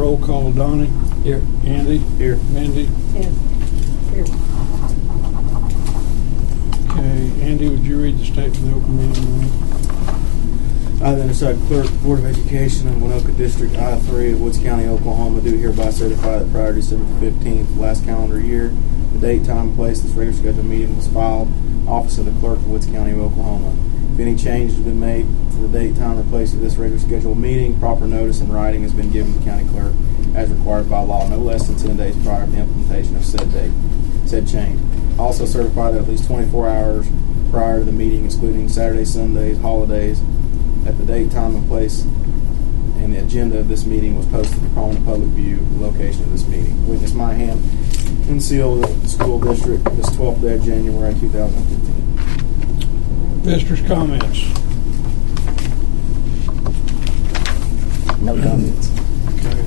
roll call. Donnie? Here. Andy? Here. Mindy? Yes. Here. Okay, Andy, would you read the statement of the open meeting law? I, the undersigned clerk, Board of Education in Waynoka District, I-3 of Woods County, Oklahoma, do hereby certify that prior to December 15th, last calendar year, the date, time, and place this regular scheduled meeting was filed, Office of the Clerk of Woods County, Oklahoma. If any change has been made to the date, time, or place of this regular scheduled meeting, proper notice in writing has been given to the county clerk as required by law, no less than 10 days prior to the implementation of said date, said change. Also certify that at least 24 hours prior to the meeting, excluding Saturdays, Sundays, holidays, at the date, time, and place, and the agenda of this meeting was posted for prominent public view, the location of this meeting. Witness my hand and seal of the school district this 12th day of January 2015. Visitors' comments? No comments. Okay.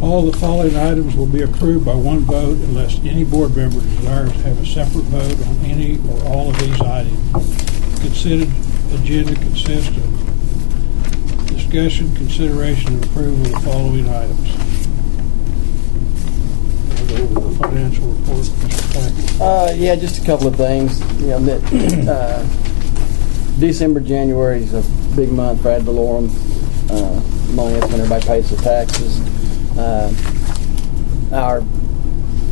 All the following items will be approved by one vote unless any board member desires to have a separate vote on any or all of these items. Considered agenda consists of discussion, consideration, and approval of the following items. We'll go over the financial report, Mr. Packard. Yeah, just a couple of things. You know, that December, January is a big month for ad valorem money. That's when everybody pays their taxes.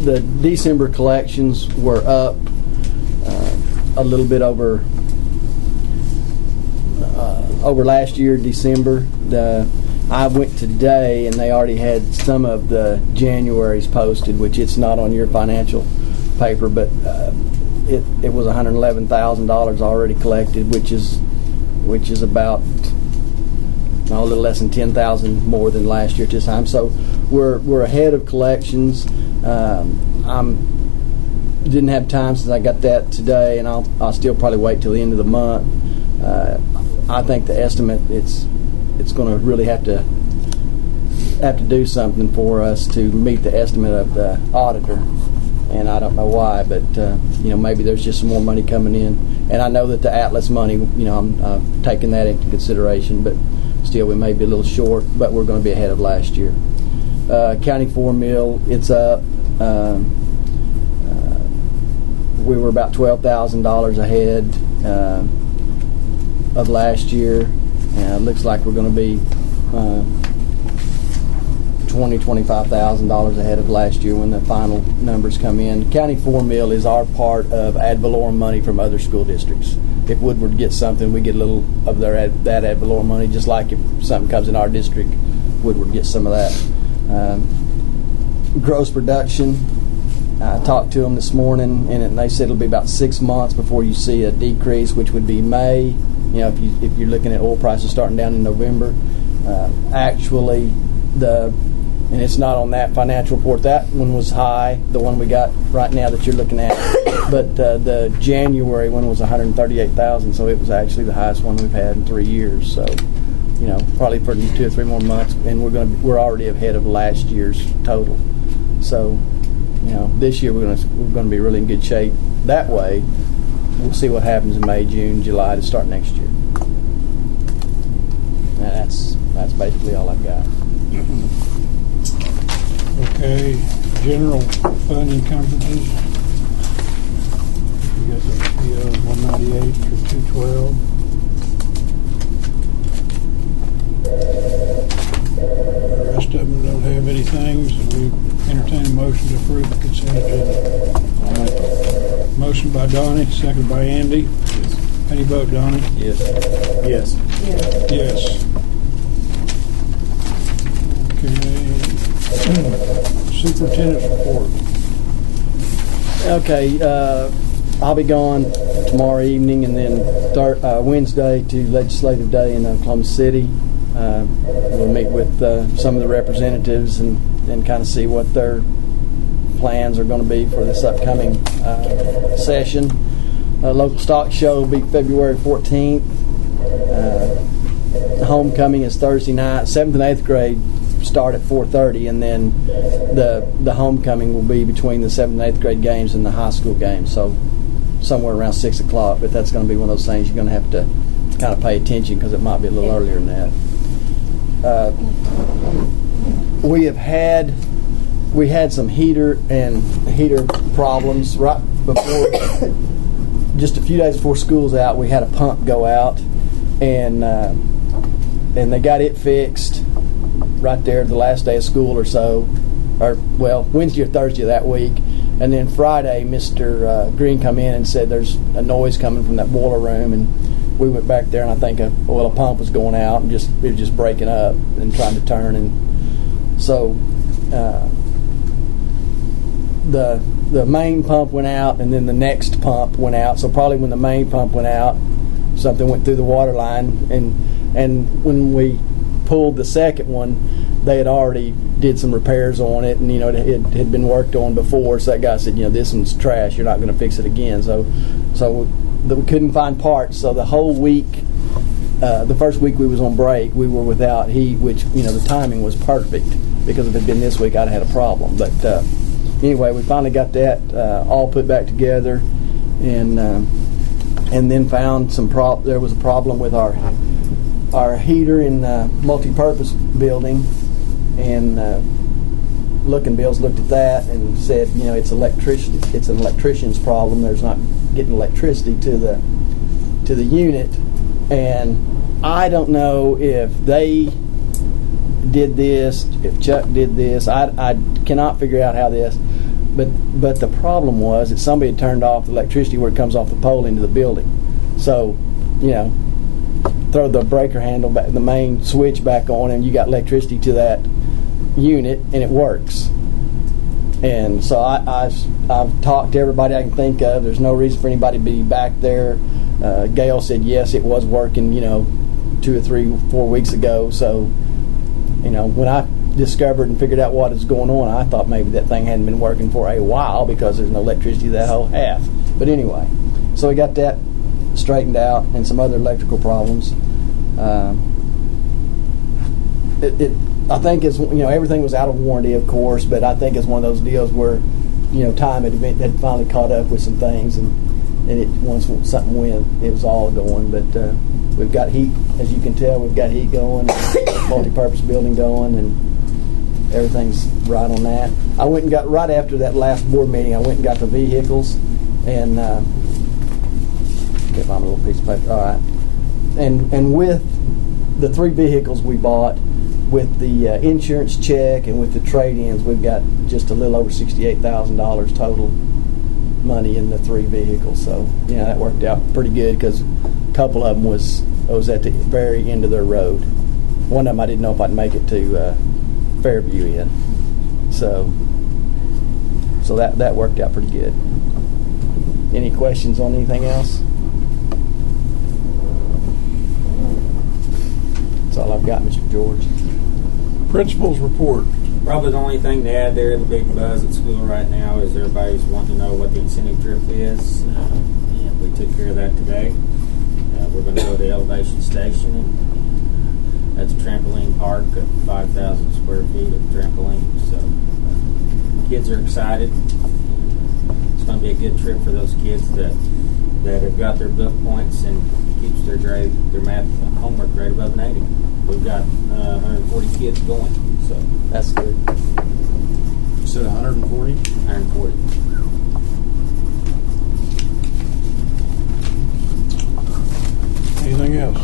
The December collections were up a little bit over last year, December. I went today, and they already had some of the January's posted, which it's not on your financial paper, but it was $111,000 already collected, which is about a little less than $10,000 more than last year at this time. So we're ahead of collections. Didn't have time since I got that today, and I'll still probably wait till the end of the month. I think the estimate it's going to really have to do something for us to meet the estimate of the auditor, and I don't know why, but maybe there's just some more money coming in, and I know that the Atlas money, I'm taking that into consideration, but still we may be a little short, but we're going to be ahead of last year. County 4 mill, it's up. We were about $12,000 ahead of last year. It looks like we're going to be $25,000 ahead of last year when the final numbers come in. County 4 mill is our part of ad valorem money from other school districts. If Woodward gets something, we get a little of that ad valorem money, just like if something comes in our district, Woodward gets some of that. Gross production, I talked to them this morning, and they said it'll be about 6 months before you see a decrease, which would be May. If you're looking at oil prices starting down in November, actually and it's not on that financial report. That one was high, the one we got right now that you're looking at. But the January one was $138,000, so it was actually the highest one we've had in 3 years. So, probably for 2 or 3 more months, and we're already ahead of last year's total. So, this year we're going to be really in good shape that way. We'll see what happens in May, June, July to start next year. And that's basically all I've got. Okay, general fund encumbrances. We got the 198 for 212. The rest of them don't have anything, so we entertain a motion to approve the consent agenda. I'll make it. Motion by Donnie, second by Andy. Yes. How do you vote, Donnie? Yes. Yes. Yes. Yes. Okay. Superintendent's report. Okay, I'll be gone tomorrow evening, and then Wednesday to Legislative Day in Oklahoma City. We'll meet with some of the representatives and kind of see what their plans are going to be for this upcoming session. Local stock show will be February 14th. Homecoming is Thursday night. 7th and 8th grade start at 4:30, and then the homecoming will be between the 7th and 8th grade games and the high school games, so somewhere around 6 o'clock. But that's going to be one of those things you're going to have to kind of pay attention, because it might be a little earlier than that. we had some heater problems right before, just a few days before school's out. We had a pump go out, and they got it fixed right there the last day of school or so, or well, Wednesday or Thursday of that week. And then Friday, Mr. Green come in and said there's a noise coming from that boiler room, and we went back there, and I think a pump was going out, and it was just breaking up and trying to turn, and so the main pump went out, and then the next pump went out. So probably when the main pump went out, something went through the water line, and when we pulled the second one, they had already did some repairs on it, and it had been worked on before. So that guy said, this one's trash. You're not going to fix it again. So we couldn't find parts. So the whole week, the first week we was on break, we were without heat, which the timing was perfect, because if it had been this week, I'd have had a problem. But anyway, we finally got that all put back together, and then found there was a problem with our heater in the multi-purpose building, and Looking Bills looked at that and said, it's an electrician's problem. There's not getting electricity to the unit, and I don't know if they did this, if Chuck did this. I cannot figure out how this, but the problem was that somebody had turned off the electricity where it comes off the pole into the building. So, throw the breaker handle back, the main switch back on, and you got electricity to that unit, and it works. And so I've talked to everybody I can think of. There's no reason for anybody to be back there. Gail said yes, it was working 2 or 3 or 4 weeks ago. So when I discovered and figured out what is going on, I thought maybe that thing hadn't been working for a while because there's no electricity that whole half. But anyway, so we got that straightened out, and some other electrical problems. I think it's everything was out of warranty, of course, but I think it's one of those deals where time had finally caught up with some things, and once something went, it was all going. But we've got heat, as you can tell, we've got heat going, multi-purpose building going, and everything's right on that. I went and got, right after that last board meeting, I went and got the vehicles, and get my little piece of paper. All right, and with the 3 vehicles we bought, with the insurance check and with the trade-ins, we've got just a little over $68,000 total money in the 3 vehicles. So that worked out pretty good, because a couple of them was at the very end of their road. One of them I didn't know if I'd make it to Fairview in. So that worked out pretty good. Any questions on anything else? That's all I've got, Mr. George. Principal's report. Probably the only thing to add there, the big buzz at school right now is everybody's wanting to know what the incentive trip is. And we took care of that today. We're going to go to the elevation station, and that's a trampoline park of 5,000 square feet of trampoline. So kids are excited. It's going to be a good trip for those kids that have got their book points and keeps their math homework grade above an 80. We've got 140 kids going, so that's good. You said 140? 140. Anything else?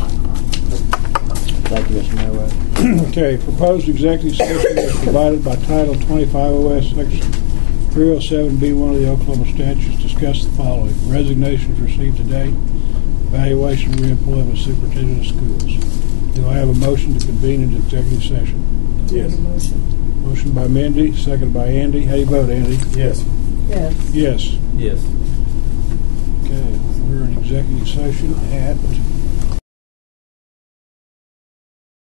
Thank you, Mr. Mayor. Okay, proposed executive session is provided by Title 25 OS Section 307B1 of the Oklahoma statutes. Discuss the following: resignations received today, evaluation and reemployment of superintendent of schools. Do I have a motion to convene into executive session? Yes. Motion by Mindy, second by Andy. How do you vote, Andy? Yes. Yes. Yes. Okay, we're in executive session at